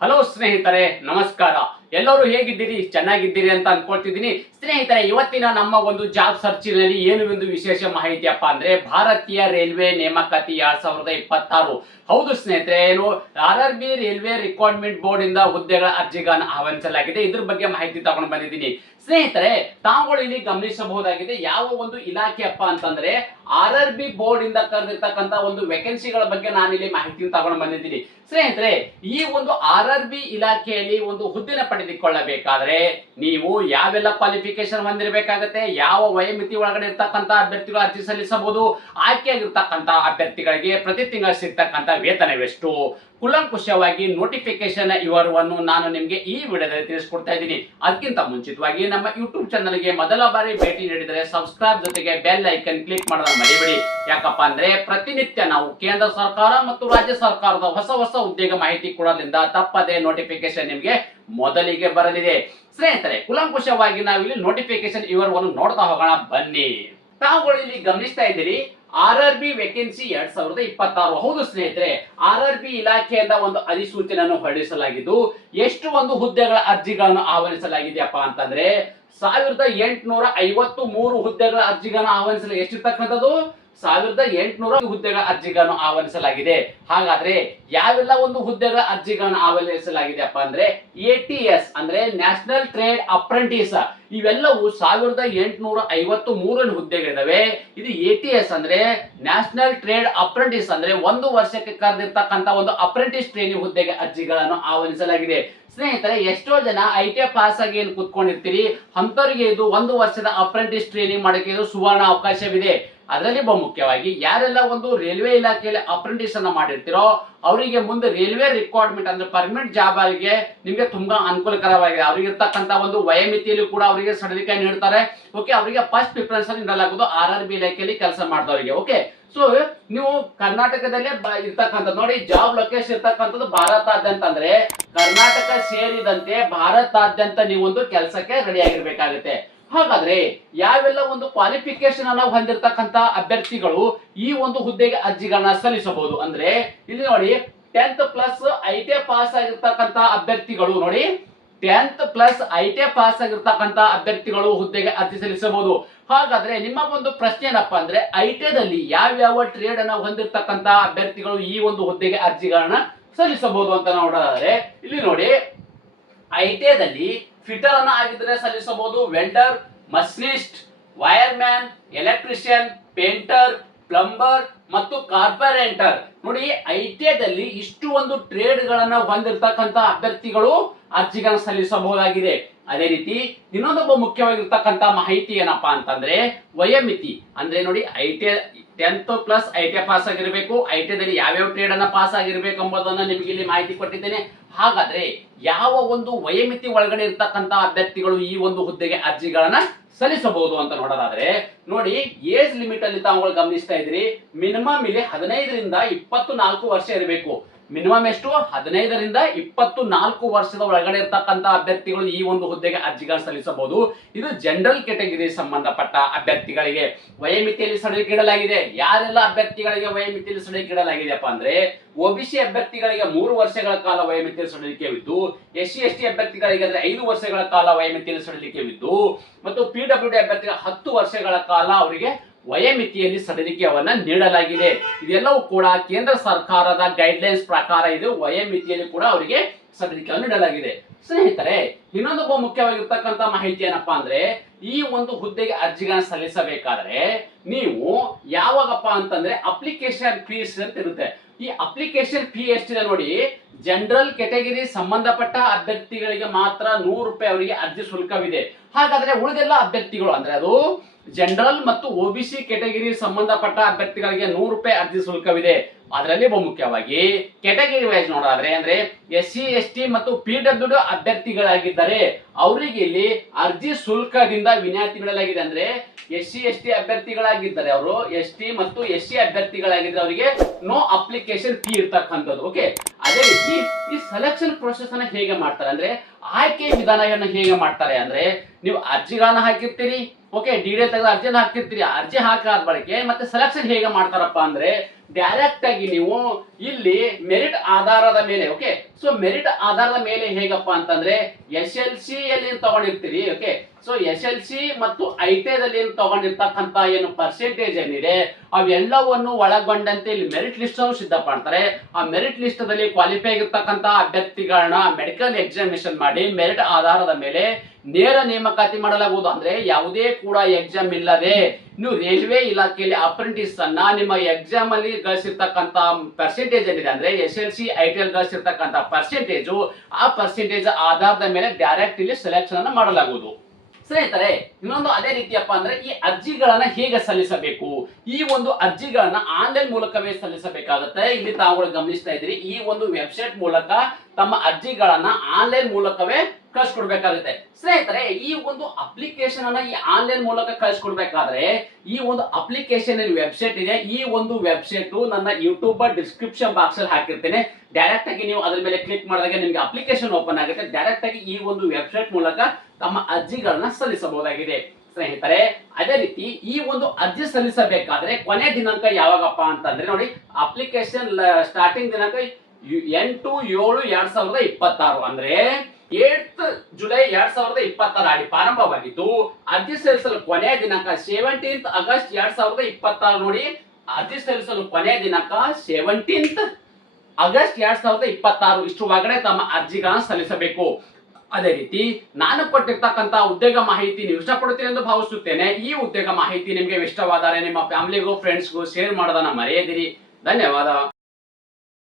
Hello ಸ್ನೇಹಿತರೆ, ನಮಸ್ಕಾರ. ಎಲ್ಲರೂ ಹೇಗಿದ್ದೀರಿ? ಚೆನ್ನಾಗಿದ್ದೀರಿ ಅಂತ ಅನ್ಕೊಳ್ತಿದ್ದೀನಿ. ಸ್ನೇಹಿತರೆ, ಇವತ್ತಿನ ನಮ್ಮ ಒಂದು ಜಾಬ್ ಸರ್ಚಿನಲ್ಲಿ ಏನು ಒಂದು ವಿಶೇಷ ಮಾಹಿತಿಯಪ್ಪ ಅಂದ್ರೆ ಭಾರತೀಯ ರೈಲ್ವೆ ನೇಮಕಾತಿ 2026. ಹೌದು ಸ್ನೇಹಿತರೆ, ಏನು RRB ರೈಲ್ವೆ ರಿಕ್ರೂಟ್ಮೆಂಟ್ ಬೋರ್ಡ್ ಇಂದ ಹುದ್ದೆಗಳ ಅರ್ಜಿಗಳನ್ನು ಆಹ್ವಾನಿಸಲಾಗಿದೆ. ಇದ್ರ ಬಗ್ಗೆ ಮಾಹಿತಿ ತಗೊಂಡು ಬಂದಿದ್ದೀನಿ. ಸ್ನೇಹಿತರೆ, ತಾವುಗಳು ಇಲ್ಲಿ ಗಮನಿಸಬಹುದಾಗಿದೆ, ಯಾವ ಒಂದು ಇಲಾಖೆಯಪ್ಪ ಅಂತಂದ್ರೆ RRB ಬೋರ್ಡ್ ಇಂದ ಕರೆದಿರ್ತಕ್ಕಂತ ಒಂದು ವೇಕೆನ್ಸಿಗಳ ಬಗ್ಗೆ ನಾನಿಲ್ಲಿ ಮಾಹಿತಿ ತಗೊಂಡು ಬಂದಿದ್ದೀನಿ. ಸ್ನೇಹಿತರೆ, ಈ ಒಂದು RRB ಇಲಾಖೆಯಲ್ಲಿ ಒಂದು ಹುದ್ದೆನ ಪಡೆದುಕೊಳ್ಳಬೇಕಾದ್ರೆ ನೀವು ಯಾವೆಲ್ಲ ಕ್ವಾಲಿಫಿಕೇಶನ್ ಹೊಂದಿರಬೇಕಾಗುತ್ತೆ, ಯಾವ ವಯೋಮಿತಿ ಒಳಗಡೆ ಇರ್ತಕ್ಕಂಥ ಅಭ್ಯರ್ಥಿಗಳು ಅರ್ಜಿ ಸಲ್ಲಿಸಬಹುದು, ಆಯ್ಕೆಯಾಗಿರ್ತಕ್ಕಂಥ ಅಭ್ಯರ್ಥಿಗಳಿಗೆ ಪ್ರತಿ ತಿಂಗಳು ಸಿಗ್ತಕ್ಕಂಥ ವೇತನವೆಷ್ಟು, ಕುಲಂಕುಷವಾಗಿ ನೋಟಿಫಿಕೇಶನ್ ವಿವರವನ್ನು ನಾನು ನಿಮಗೆ ಈ ವಿಡಿಯೋದಲ್ಲಿ ತಿಳಿಸ್ಕೊಡ್ತಾ ಇದ್ದೀನಿ. ಅದಕ್ಕಿಂತ ಮುಂಚಿತವಾಗಿ ನಮ್ಮ ಯೂಟ್ಯೂಬ್ ಚಾನಲ್ಗೆ ಮೊದಲ ಬಾರಿ ಭೇಟಿ ನೀಡಿದರೆ ಸಬ್ಸ್ಕ್ರೈಬ್ ಜೊತೆಗೆ ಬೆಲ್ ಐಕನ್ ಕ್ಲಿಕ್ ಮಾಡೋದನ್ನ ಮರಿಬೇಡಿ. ಯಾಕಪ್ಪ ಅಂದ್ರೆ ಪ್ರತಿನಿತ್ಯ ನಾವು ಕೇಂದ್ರ ಸರ್ಕಾರ ಮತ್ತು ರಾಜ್ಯ ಸರ್ಕಾರದ ಹೊಸ ಹೊಸ ಉದ್ಯೋಗ ಮಾಹಿತಿ ಕೊಡೋದ್ರಿಂದ ತಪ್ಪದೆ ನೋಟಿಫಿಕೇಶನ್ ನಿಮಗೆ ಮೊದಲಿಗೆ ಬರಲಿದೆ. ಸ್ನೇಹಿತರೆ, ಕುಲಂಕುಷವಾಗಿ ನಾವಿಲ್ಲಿ ನೋಟಿಫಿಕೇಶನ್ ವಿವರವನ್ನು ನೋಡ್ತಾ ಹೋಗೋಣ ಬನ್ನಿ. ತಾವುಗಳು ಇಲ್ಲಿ ಗಮನಿಸ್ತಾ ಇದ್ದೀರಿ, RRB ವೇಕೆನ್ಸಿ 2026. ಹೌದು ಸ್ನೇಹಿತರೆ, RRB ಇಲಾಖೆಯಿಂದ ಒಂದು ಅಧಿಸೂಚನೆಯನ್ನು ಹೊರಡಿಸಲಾಗಿದ್ದು ಎಷ್ಟು ಒಂದು ಹುದ್ದೆಗಳ ಅರ್ಜಿಗಳನ್ನು ಆಹ್ವಾನಿಸಲಾಗಿದೆಯಪ್ಪ ಅಂತಂದ್ರೆ 1853 ಹುದ್ದೆಗಳ ಅರ್ಜಿಗಳನ್ನು ಆಹ್ವಾನಿಸಲಾಗಿದೆ. ಎಷ್ಟಿರ್ತಕ್ಕಂಥದ್ದು? 1800 ಹುದ್ದೆಗಳ ಅರ್ಜಿಗಳನ್ನು ಆಹ್ವಾನಿಸಲಾಗಿದೆ. ಹಾಗಾದ್ರೆ ಯಾವೆಲ್ಲ ಒಂದು ಹುದ್ದೆಗಳ ಅರ್ಜಿಗಳನ್ನು ಆಹ್ವಾನಿಸಲಾಗಿದೆಯಪ್ಪ ಅಂದ್ರೆ ATS ಅಂದ್ರೆ ನ್ಯಾಷನಲ್ ಟ್ರೇಡ್ ಅಪ್ರೆಂಟಿಸ್, ಇವೆಲ್ಲವೂ 1853 ಹುದ್ದೆಗಳಿದಾವೆ. ಇದು ATS ಅಂದ್ರೆ ನ್ಯಾಷನಲ್ ಟ್ರೇಡ್ ಅಪ್ರೆಂಟಿಸ್ ಅಂದ್ರೆ ಒಂದು ವರ್ಷಕ್ಕೆ ಕರೆದಿರ್ತಕ್ಕಂಥ ಒಂದು ಅಪ್ರೆಂಟಿಸ್ ಟ್ರೈನಿಂಗ್ ಹುದ್ದೆಗೆ ಅರ್ಜಿಗಳನ್ನು ಆಹ್ವಾನಿಸಲಾಗಿದೆ. ಸ್ನೇಹಿತರೆ, ಎಷ್ಟೋ ಜನ ITI ಪಾಸ್ ಆಗಿ ಏನು ಕೂತ್ಕೊಂಡಿರ್ತೀರಿ, ಅಂತವರಿಗೆ ಇದು ಒಂದು ವರ್ಷದ ಅಪ್ರೆಂಟಿಸ್ ಟ್ರೈನಿಂಗ್ ಮಾಡಕ್ಕೆ ಇದು ಸುವರ್ಣ ಅವಕಾಶವಿದೆ. ಅದರಲ್ಲಿ ಬಹುಮುಖ್ಯವಾಗಿ ಯಾರೆಲ್ಲ ಒಂದು ರೈಲ್ವೆ ಇಲಾಖೆಯಲ್ಲಿ ಅಪ್ರೆಂಟಿಸ್ ಅನ್ನ ಮಾಡಿರ್ತೀರೋ ಅವರಿಗೆ ಮುಂದೆ ರೈಲ್ವೆ ರಿಕ್ರೂಟ್ಮೆಂಟ್ ಅಂದ್ರೆ ಪರ್ಮನೆಂಟ್ ಜಾಬ್ ಆಗಿ ನಿಮಗೆ ತುಂಬಾ ಅನುಕೂಲಕರವಾಗಿದೆ. ಅವ್ರಿಗೆ ಇರ್ತಕ್ಕಂಥ ಒಂದು ವಯೋಮಿತಿಯಲ್ಲಿ ಕೂಡ ಅವರಿಗೆ ಸಡಿಲಿಕೆ ನೀಡ್ತಾರೆ. ಓಕೆ, ಅವರಿಗೆ ಫಸ್ಟ್ ಪ್ರಿಫರೆನ್ಸ್ ಅಲ್ಲಿ ನೀಡಲಾಗುವುದು RRB ಇಲಾಖೆಯಲ್ಲಿ ಕೆಲಸ ಮಾಡಿದವರಿಗೆ. ಓಕೆ, ಸೊ ನೀವು ಕರ್ನಾಟಕದಲ್ಲೇ ಇರ್ತಕ್ಕಂಥದ್ದು ನೋಡಿ, ಜಾಬ್ ಲೊಕೇಶನ್ ಇರ್ತಕ್ಕಂಥದ್ದು ಭಾರತಾದ್ಯಂತ ಅಂದ್ರೆ ಕರ್ನಾಟಕ ಸೇರಿದಂತೆ ಭಾರತಾದ್ಯಂತ ನೀವು ಒಂದು ಕೆಲಸಕ್ಕೆ ರೆಡಿ ಆಗಿರ್ಬೇಕಾಗುತ್ತೆ. ಹಾಗಾದ್ರೆ ಯಾವೆಲ್ಲ ಒಂದು ಕ್ವಾಲಿಫಿಕೇಶನ್ ಅನ್ನ ಹೊಂದಿರತಕ್ಕಂತ ಅಭ್ಯರ್ಥಿಗಳು ಈ ಒಂದು ಹುದ್ದೆಗೆ ಅರ್ಜಿಗಳನ್ನ ಸಲ್ಲಿಸಬಹುದು ಅಂದ್ರೆ ಇಲ್ಲಿ ನೋಡಿ, 10th ಪ್ಲಸ್ ITI ಪಾಸ್ ಆಗಿರ್ತಕ್ಕಂತ ಅಭ್ಯರ್ಥಿಗಳು ನೋಡಿ, 10th ಪ್ಲಸ್ ITI ಪಾಸ್ ಆಗಿರ್ತಕ್ಕಂತ ಅಭ್ಯರ್ಥಿಗಳು ಹುದ್ದೆಗೆ ಅರ್ಜಿ ಸಲ್ಲಿಸಬಹುದು. ಹಾಗಾದ್ರೆ ನಿಮ್ಮ ಒಂದು ಪ್ರಶ್ನೆ ಏನಪ್ಪ ಅಂದ್ರೆ ITI ದಲ್ಲಿ ಯಾವ್ಯಾವ ಟ್ರೇಡ್ ಅನ್ನ ಹೊಂದಿರತಕ್ಕಂತ ಅಭ್ಯರ್ಥಿಗಳು ಈ ಒಂದು ಹುದ್ದೆಗೆ ಅರ್ಜಿಗಳನ್ನ ಸಲ್ಲಿಸಬಹುದು ಅಂತ ನೋಡೋದಾದ್ರೆ ಇಲ್ಲಿ ನೋಡಿ, ITI ದಲ್ಲಿ ಫಿಟರ್ ಅನ್ನ ಆಗಿದ್ರೆ ಸಲ್ಲಿಸಬಹುದು, welder, machinist, wireman, electrician, painter, plumber ಮತ್ತು ಕಾರ್ಪೊರೇಟರ್. ನೋಡಿ, ITI ದಲ್ಲಿ ಇಷ್ಟು ಒಂದು ಟ್ರೇಡ್ ಗಳನ್ನ ಹೊಂದಿರತಕ್ಕಂತ ಅಭ್ಯರ್ಥಿಗಳು ಅರ್ಜಿಗಳನ್ನು ಸಲ್ಲಿಸಬಹುದಾಗಿದೆ. ಅದೇ ರೀತಿ ಇನ್ನೊಂದು ಮುಖ್ಯವಾಗಿರ್ತಕ್ಕಂಥ ಮಾಹಿತಿ ಏನಪ್ಪಾ ಅಂತಂದ್ರೆ ವಯೋಮಿತಿ. ಅಂದ್ರೆ ನೋಡಿ, ITI 10th plus ITI pass ಆಗಿರಬೇಕು. ITI ದಲ್ಲಿ ಯಾವ್ಯಾವ ಟ್ರೇಡ್ ಅನ್ನ ಪಾಸ್ ಆಗಿರ್ಬೇಕು ಎಂಬುದನ್ನ ನಿಮಗೆ ಇಲ್ಲಿ ಮಾಹಿತಿ ಕೊಟ್ಟಿದ್ದೇನೆ. ಹಾಗಾದ್ರೆ ಯಾವ ಒಂದು ವಯೋಮಿತಿ ಒಳಗಡೆ ಇರ್ತಕ್ಕಂಥ ಅಭ್ಯರ್ಥಿಗಳು ಈ ಒಂದು ಹುದ್ದೆಗೆ ಅರ್ಜಿಗಳನ್ನ ಸಲ್ಲಿಸಬಹುದು ಅಂತ ನೋಡೋದಾದ್ರೆ ನೋಡಿ, ಏಜ್ ಲಿಮಿಟ್ ಅಲ್ಲಿ ತಾವುಗಳು ಗಮನಿಸ್ತಾ ಇದ್ರಿ, ಮಿನಿಮಮ್ ಇಲ್ಲಿ 15 ರಿಂದ 24 ವರ್ಷ ಇರಬೇಕು. ಮಿನಿಮಮ್ ಎಷ್ಟು? 15 ರಿಂದ 24 ವರ್ಷದ ಒಳಗಡೆ ಇರ್ತಕ್ಕಂಥ ಅಭ್ಯರ್ಥಿಗಳು ಈ ಒಂದು ಹುದ್ದೆಗೆ ಅರ್ಜಿಗಳನ್ನು ಸಲ್ಲಿಸಬಹುದು. ಇದು ಜನರಲ್ ಕೆಟಗರಿ ಸಂಬಂಧಪಟ್ಟ ಅಭ್ಯರ್ಥಿಗಳಿಗೆ ವಯೋಮಿತಿಯಲ್ಲಿ ಸಡಿಲಿಕೆ ಇಡಲಾಗಿದೆ. ಯಾರೆಲ್ಲ ಅಭ್ಯರ್ಥಿಗಳಿಗೆ ವಯೋಮಿತಿಯಲ್ಲಿ ಸಡಿಲಿಕೆ ಇಡಲಾಗಿದೆಯಪ್ಪ ಅಂದ್ರೆ OBC ಅಭ್ಯರ್ಥಿಗಳಿಗೆ 3 ವರ್ಷಗಳ ಕಾಲ ವಯೋಮಿತಿಯಲ್ಲಿ ಸಡಿಲಿಕೆವಿದ್ದು, SC ST ಅಭ್ಯರ್ಥಿಗಳಿಗೆ 5 ವರ್ಷಗಳ ಕಾಲ ವಯೋಮಿತಿಯಲ್ಲಿ ಸಡಿಲಿಕೆವಿದ್ದು, ಮತ್ತು PWD ಅಭ್ಯರ್ಥಿಗಳಿಗೆ 10 ವರ್ಷಗಳ ಕಾಲ ಅವರಿಗೆ ವಯೋಮಿತಿಯಲ್ಲಿ ಸಡಿಲಿಕೆಯನ್ನ ನೀಡಲಾಗಿದೆ. ಇದೆಲ್ಲವೂ ಕೂಡ ಕೇಂದ್ರ ಸರ್ಕಾರದ ಗೈಡ್ಲೈನ್ಸ್ ಪ್ರಕಾರ ಇದು ವಯೋಮಿತಿಯಲ್ಲಿ ಕೂಡ ಅವರಿಗೆ ಸಡಿಲಿಕೆಯನ್ನು ನೀಡಲಾಗಿದೆ. ಸ್ನೇಹಿತರೆ, ಇನ್ನೊಂದು ಮುಖ್ಯವಾಗಿರ್ತಕ್ಕಂಥ ಮಾಹಿತಿ ಏನಪ್ಪಾ ಅಂದ್ರೆ ಈ ಒಂದು ಹುದ್ದೆಗೆ ಅರ್ಜಿಗಳನ್ನು ಸಲ್ಲಿಸಬೇಕಾದ್ರೆ ನೀವು ಯಾವಾಗಪ್ಪ ಅಂತಂದ್ರೆ ಅಪ್ಲಿಕೇಶನ್ ಫೀಸ್ ಅಂತ ಇರುತ್ತೆ. ಈ ಅಪ್ಲಿಕೇಶನ್ ಫೀ ಎಷ್ಟಿದೆ ನೋಡಿ, ಜನರಲ್ ಕೆಟಗರಿ ಸಂಬಂಧಪಟ್ಟ ಅಭ್ಯರ್ಥಿಗಳಿಗೆ ಮಾತ್ರ 100 ರೂಪಾಯಿ ಅವರಿಗೆ ಅರ್ಜಿ ಶುಲ್ಕವಿದೆ. ಹಾಗಾದ್ರೆ ಉಳಿದೆಲ್ಲ ಅಭ್ಯರ್ಥಿಗಳು ಅಂದ್ರೆ ಅದು ಜನರಲ್ ಮತ್ತು OBC ಕೆಟಗರಿ ಸಂಬಂಧಪಟ್ಟ ಅಭ್ಯರ್ಥಿಗಳಿಗೆ 100 ರೂಪಾಯಿ ಅರ್ಜಿ ಶುಲ್ಕವಿದೆ. ಅದರಲ್ಲಿ ಬಹುಮುಖ್ಯವಾಗಿ ಕೆಟಗರಿ ವೈಸ್ ನೋಡೋದಾದ್ರೆ ಅಂದ್ರೆ SC ST ಮತ್ತು PWD ಅಭ್ಯರ್ಥಿಗಳಾಗಿದ್ದರೆ ಅವರಿಗೆ ಇಲ್ಲಿ ಅರ್ಜಿ ಶುಲ್ಕದಿಂದ ವಿನಾಯಿತಿ ನೀಡಲಾಗಿದೆ. ಅಂದ್ರೆ SC ST ಅಭ್ಯರ್ಥಿಗಳಾಗಿದ್ದರೆ ಅವರು ST ಮತ್ತು SC ಅಭ್ಯರ್ಥಿಗಳಾಗಿದ್ದರೆ ಅವರಿಗೆ ನೋ ಅಪ್ಲಿಕೇಶನ್ ಫೀ ಇರ್ತಕ್ಕಂಥದ್ದು. ಓಕೆ, ಅದೇ ರೀತಿ ಈ ಸೆಲೆಕ್ಷನ್ ಪ್ರೊಸೆಸ್ ಅನ್ನ ಹೇಗೆ ಮಾಡ್ತಾರೆ ಅಂದ್ರೆ ಆಯ್ಕೆ ವಿಧಾನವನ್ನು ಹೇಗೆ ಮಾಡ್ತಾರೆ ಅಂದ್ರೆ ನೀವು ಅರ್ಜಿಗಳನ್ನ ಹಾಕಿರ್ತೀರಿ. ಓಕೆ, ಡೀಟೇಲ್ ತೆಗೆದು ಅರ್ಜಿನ ಹಾಕಿರ್ತೀರಿ. ಅರ್ಜಿ ಹಾಕಾದ ಬಳಿಕೆ ಮತ್ತೆ ಸೆಲೆಕ್ಷನ್ ಹೇಗೆ ಮಾಡ್ತಾರಪ್ಪ ಅಂದ್ರೆ ಡೈರೆಕ್ಟ್ ಆಗಿ ನೀವು ಇಲ್ಲಿ ಮೆರಿಟ್ ಆಧಾರದ ಮೇಲೆ, ಓಕೆ, ಸೊ ಮೆರಿಟ್ ಆಧಾರದ ಮೇಲೆ ಹೇಗಪ್ಪ ಅಂತಂದ್ರೆ SLC ಯಲ್ಲಿ ತಗೊಂಡಿರ್ತೀರಿ, ಓಕೆ, ಸೊ SLC ಮತ್ತು ITI ಏನು ತಗೊಂಡಿರ್ತಕ್ಕಂತ ಏನು ಪರ್ಸೆಂಟೇಜ್ ಏನಿದೆ ಅವೆಲ್ಲವನ್ನು ಒಳಗೊಂಡಂತೆ ಇಲ್ಲಿ ಮೆರಿಟ್ ಲಿಸ್ಟ್ ಅನ್ನು ಸಿದ್ಧ ಮಾಡ್ತಾರೆ. ಆ ಮೆರಿಟ್ ಲಿಸ್ಟ್ ದಲ್ಲಿ ಕ್ವಾಲಿಫೈ ಆಗಿರ್ತಕ್ಕಂತ ಅಭ್ಯರ್ಥಿಗಳನ್ನ ಮೆಡಿಕಲ್ ಎಕ್ಸಾಮಿನೇಷನ್ ಮಾಡಿ ಮೆರಿಟ್ ಆಧಾರದ ಮೇಲೆ ನೇರ ನೇಮಕಾತಿ ಮಾಡಲಾಗುವುದು. ಅಂದ್ರೆ ಯಾವುದೇ ಕೂಡ ಎಕ್ಸಾಮ್ ಇಲ್ಲದೆ ನೀವು ರೈಲ್ವೆ ಇಲಾಖೆಯಲ್ಲಿ ಅಪ್ರೆಂಟಿಸ್ ಅನ್ನ ನಿಮ್ಮ ಎಕ್ಸಾಮ್ ಅಲ್ಲಿ ಗಳಿಸಿರ್ತಕ್ಕಂತ ಪರ್ಸೆಂಟೇಜ್ ಏನಿದೆ ಅಂದ್ರೆ SLC ITI ಗಳಿಸಿರ್ತಕ್ಕಂತ ಪರ್ಸೆಂಟೇಜು, ಆ ಪರ್ಸೆಂಟೇಜ್ ಆಧಾರದ ಮೇಲೆ ಡೈರೆಕ್ಟ್ ಇಲ್ಲಿ ಸೆಲೆಕ್ಷನ್ ಅನ್ನ ಮಾಡಲಾಗುವುದು. ಸ್ನೇಹಿತರೆ, ಇನ್ನೊಂದು ಅದೇ ರೀತಿಯಪ್ಪ ಅಂದ್ರೆ ಈ ಅರ್ಜಿಗಳನ್ನ ಹೇಗೆ ಸಲ್ಲಿಸಬೇಕು, ಈ ಒಂದು ಅರ್ಜಿಗಳನ್ನ ಆನ್ಲೈನ್ ಮೂಲಕವೇ ಸಲ್ಲಿಸಬೇಕಾಗುತ್ತೆ. ಇಲ್ಲಿ ತಾವುಗಳು ಗಮನಿಸ್ತಾ ಇದ್ರಿ, ಈ ಒಂದು ವೆಬ್ಸೈಟ್ ಮೂಲಕ ತಮ್ಮ ಅರ್ಜಿಗಳನ್ನ ಆನ್ಲೈನ್ ಮೂಲಕವೇ ಕಳಿಸ್ಕೊಡ್ಬೇಕಾಗುತ್ತೆ. ಸ್ನೇಹಿತರೆ, ಈ ಒಂದು ಅಪ್ಲಿಕೇಶನ್ ಅನ್ನ ಈ ಆನ್ಲೈನ್ ಮೂಲಕ ಕಳಿಸ್ಕೊಡ್ಬೇಕಾದ್ರೆ ಈ ಒಂದು ಅಪ್ಲಿಕೇಶನ್ ವೆಬ್ಸೈಟ್ ಇದೆ, ಈ ಒಂದು ವೆಬ್ಸೈಟ್ ನನ್ನ ಯೂಟ್ಯೂಬ್ ಡಿಸ್ಕ್ರಿಪ್ಷನ್ ಬಾಕ್ಸ್ ಅಲ್ಲಿ ಹಾಕಿರ್ತೇನೆ. ಡೈರೆಕ್ಟ್ ಆಗಿ ನೀವು ಅದ್ರ ಮೇಲೆ ಕ್ಲಿಕ್ ಮಾಡಿದಾಗ ನಿಮಗೆ ಅಪ್ಲಿಕೇಶನ್ ಓಪನ್ ಆಗುತ್ತೆ. ಡೈರೆಕ್ಟ್ ಆಗಿ ಈ ಒಂದು ವೆಬ್ಸೈಟ್ ಮೂಲಕ ತಮ್ಮ ಅರ್ಜಿಗಳನ್ನ ಸಲ್ಲಿಸಬಹುದಾಗಿದೆ. ಸ್ನೇಹಿತರೆ, ಅದೇ ರೀತಿ ಈ ಒಂದು ಅರ್ಜಿ ಸಲ್ಲಿಸಬೇಕಾದ್ರೆ ಕೊನೆ ದಿನಾಂಕ ಯಾವಾಗಪ್ಪ ಅಂತಂದ್ರೆ ನೋಡಿ, ಅಪ್ಲಿಕೇಶನ್ ಸ್ಟಾರ್ಟಿಂಗ್ ದಿನಾಂಕ 8/7/2026 ಅಂದ್ರೆ 8th ಜುಲೈ 2026 ಆಗಿ ಪ್ರಾರಂಭವಾಗಿದ್ದು ಅರ್ಜಿ ಸಲ್ಲಿಸಲು ಕೊನೆಯ ದಿನಾಂಕ 17th ಆಗಸ್ಟ್ 2026 ನೋಡಿ. ಅರ್ಜಿ ಸಲ್ಲಿಸಲು ಕೊನೆಯ ದಿನಾಂಕ 17th ಆಗಸ್ಟ್ 2026 ಇಷ್ಟು ಒಳಗಡೆ ತಮ್ಮ ಅರ್ಜಿಗಳನ್ನ ಸಲ್ಲಿಸಬೇಕು. ಅದೇ ರೀತಿ ನಾನು ಕೊಟ್ಟಿರ್ತಕ್ಕಂತ ಉದ್ಯೋಗ ಮಾಹಿತಿ ನೀವು ಇಷ್ಟಪಡುತ್ತೀರಿ ಎಂದು ಭಾವಿಸುತ್ತೇನೆ. ಈ ಉದ್ಯೋಗ ಮಾಹಿತಿ ನಿಮಗೆ ಇಷ್ಟವಾದರೆ ನಿಮ್ಮ ಫ್ಯಾಮಿಲಿಗೂ ಫ್ರೆಂಡ್ಸ್ಗೂ ಶೇರ್ ಮಾಡೋದನ್ನ ಮರೆಯದಿರಿ. ಧನ್ಯವಾದ.